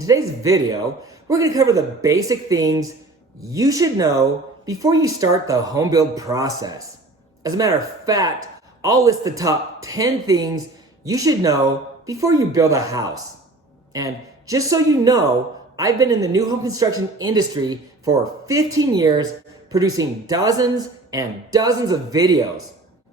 In today's video, we're going to cover the basic things you should know before you start the home build process. As a matter of fact, I'll list the top 10 things you should know before you build a house. And just so you know, I've been in the new home construction industry for 15 years, producing dozens and dozens of videos.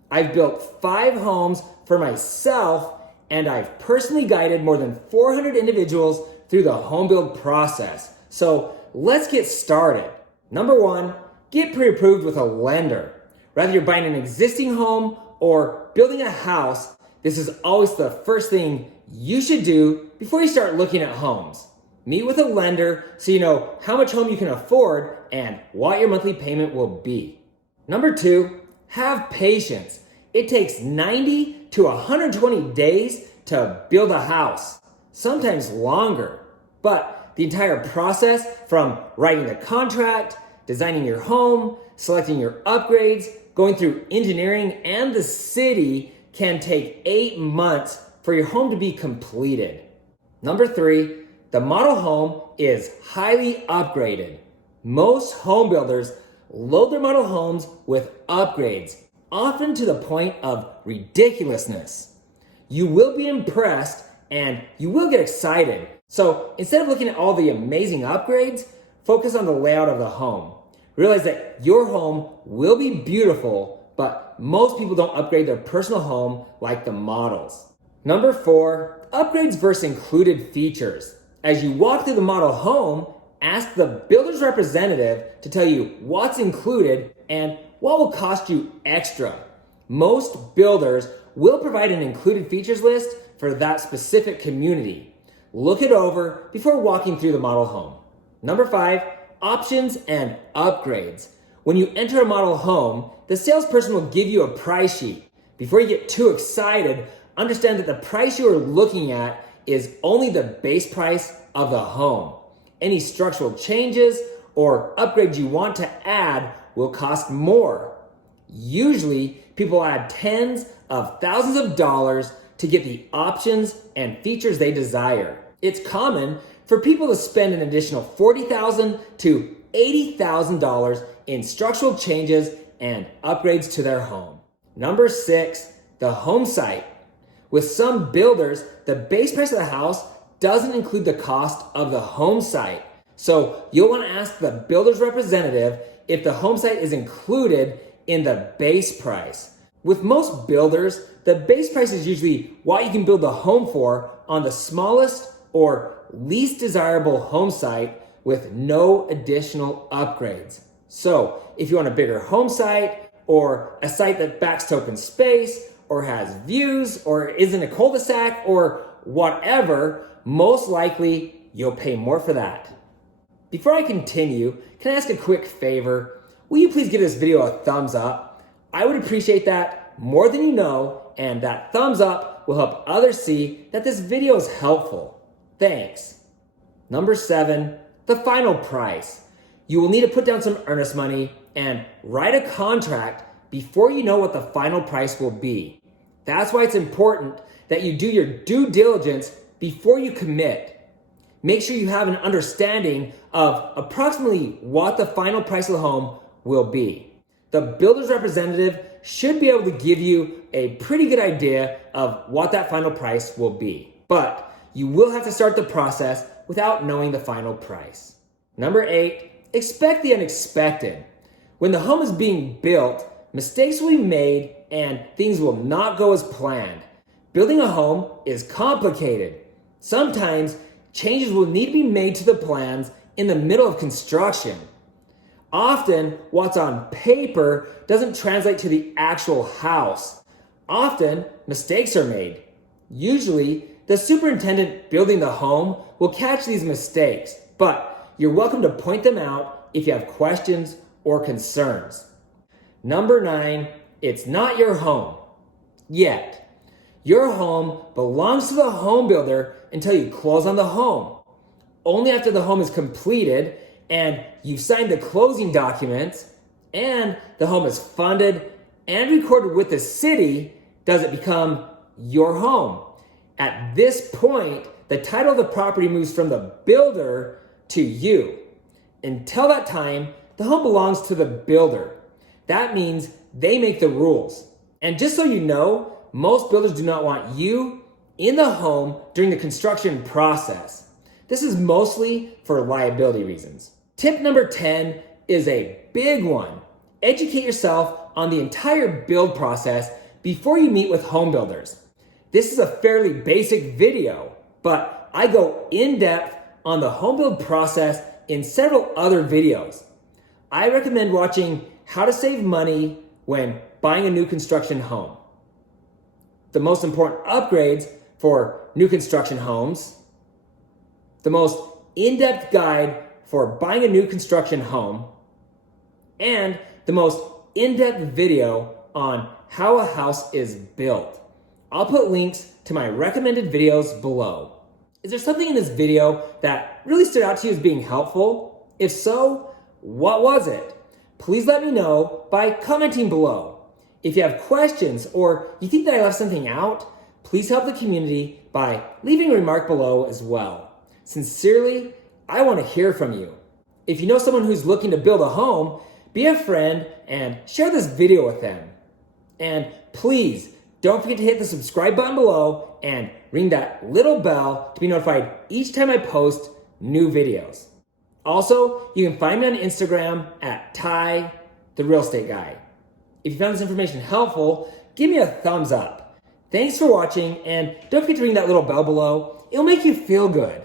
I've built 5 homes for myself, and I've personally guided more than 400 individuals through the home build process. So let's get started. Number 1, get pre-approved with a lender. Whether you're buying an existing home or building a house, this is always the first thing you should do before you start looking at homes. Meet with a lender so you know how much home you can afford and what your monthly payment will be. Number 2, have patience. It takes 90 to 120 days to build a house, sometimes longer. But the entire process from writing the contract, designing your home, selecting your upgrades, going through engineering and the city can take 8 months for your home to be completed. Number 3, the model home is highly upgraded. Most home builders load their model homes with upgrades, often to the point of ridiculousness. You will be impressed and you will get excited. So instead of looking at all the amazing upgrades, focus on the layout of the home. Realize that your home will be beautiful, but most people don't upgrade their personal home like the models. Number 4, upgrades versus included features. As you walk through the model home, ask the builder's representative to tell you what's included and what will cost you extra. Most builders will provide an included features list for that specific community. Look it over before walking through the model home. Number 5, options and upgrades. When you enter a model home, the salesperson will give you a price sheet. Before you get too excited, understand that the price you are looking at is only the base price of the home. Any structural changes or upgrades you want to add will cost more. Usually, people add tens of thousands of dollars to get the options and features they desire. It's common for people to spend an additional $40,000 to $80,000 in structural changes and upgrades to their home. Number 6, the home site. With some builders, the base price of the house doesn't include the cost of the home site. So you'll want to ask the builder's representative if the home site is included in the base price. With most builders, the base price is usually what you can build the home for on the smallest or least desirable home site with no additional upgrades. So if you want a bigger home site or a site that backs to open space or has views or is in a cul-de-sac or whatever, most likely you'll pay more for that. Before I continue, can I ask a quick favor? Will you please give this video a thumbs up? I would appreciate that more than you know, and that thumbs up will help others see that this video is helpful. Thanks. Number 7, the final price. You will need to put down some earnest money and write a contract before you know what the final price will be. That's why it's important that you do your due diligence before you commit. Make sure you have an understanding of approximately what the final price of the home will be. The builder's representative should be able to give you a pretty good idea of what that final price will be. But you will have to start the process without knowing the final price. Number 8, expect the unexpected. When the home is being built, mistakes will be made and things will not go as planned. Building a home is complicated. Sometimes changes will need to be made to the plans in the middle of construction. Often, what's on paper doesn't translate to the actual house. Often, mistakes are made. Usually, the superintendent building the home will catch these mistakes, but you're welcome to point them out if you have questions or concerns. Number 9, it's not your home yet. Your home belongs to the home builder until you close on the home. Only after the home is completed and you've signed the closing documents and the home is funded and recorded with the city does it become your home. At this point, the title of the property moves from the builder to you. Until that time, the home belongs to the builder. That means they make the rules. And just so you know, most builders do not want you in the home during the construction process. This is mostly for liability reasons. Tip number 10 is a big one. Educate yourself on the entire build process before you meet with home builders. This is a fairly basic video, but I go in depth on the home build process in several other videos. I recommend watching How to Save Money When Buying a New Construction Home, the most important upgrades for new construction homes, the most in-depth guide for buying a new construction home, and the most in-depth video on how a house is built. I'll put links to my recommended videos below. Is there something in this video that really stood out to you as being helpful? If so, what was it? Please let me know by commenting below. If you have questions or you think that I left something out, please help the community by leaving a remark below as well. Sincerely, I want to hear from you. If you know someone who's looking to build a home, be a friend and share this video with them. And please, don't forget to hit the subscribe button below and ring that little bell to be notified each time I post new videos. Also, you can find me on Instagram at Ty, the Real Estate Guy. If you found this information helpful, give me a thumbs up. Thanks for watching, and don't forget to ring that little bell below. It'll make you feel good.